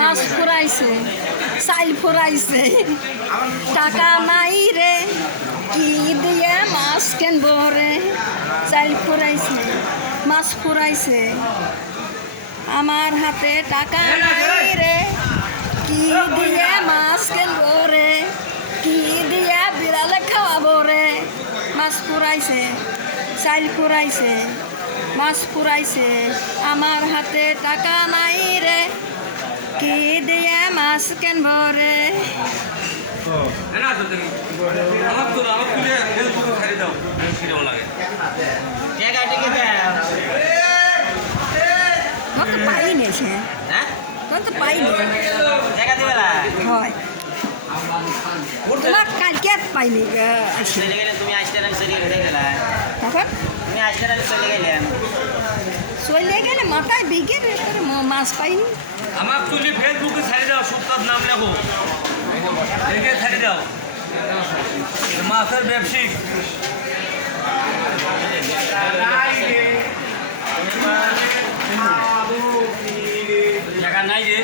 মাছ ফুরাইছে, চাইল ফুরাইছে, টাকা নাই রে, কি দিয়ে মাছ কিনবো রে। চাইল ফুরাইছে, মাছ ফুরাইছে, আমার হাতে টাকা নাই রে, কি দিয়ে মাছ কিনবো রে, কি দিয়ে বিড়ালে খাওয়াবো রে। মাছ ফুরাইছে, চাইল ফুরাইছে, মাছ ফুরাইছে, আমার হাতে টাকা নাই রে, কি দিয়ে মাছ কিনবো রে। পাইনি সে, তো পাইনি হয় তোমার কালকে পাইনি তখন চলে গেলে মাথায় বিঘে মাছ পাইনি। আমার তুলি ফেসবুকে ছাড়ি দাও, সুপ্তার নাম লেখো, লিখে ছাড়ি দাও। মাছের ব্যবসায়িক টাকা নাই রে।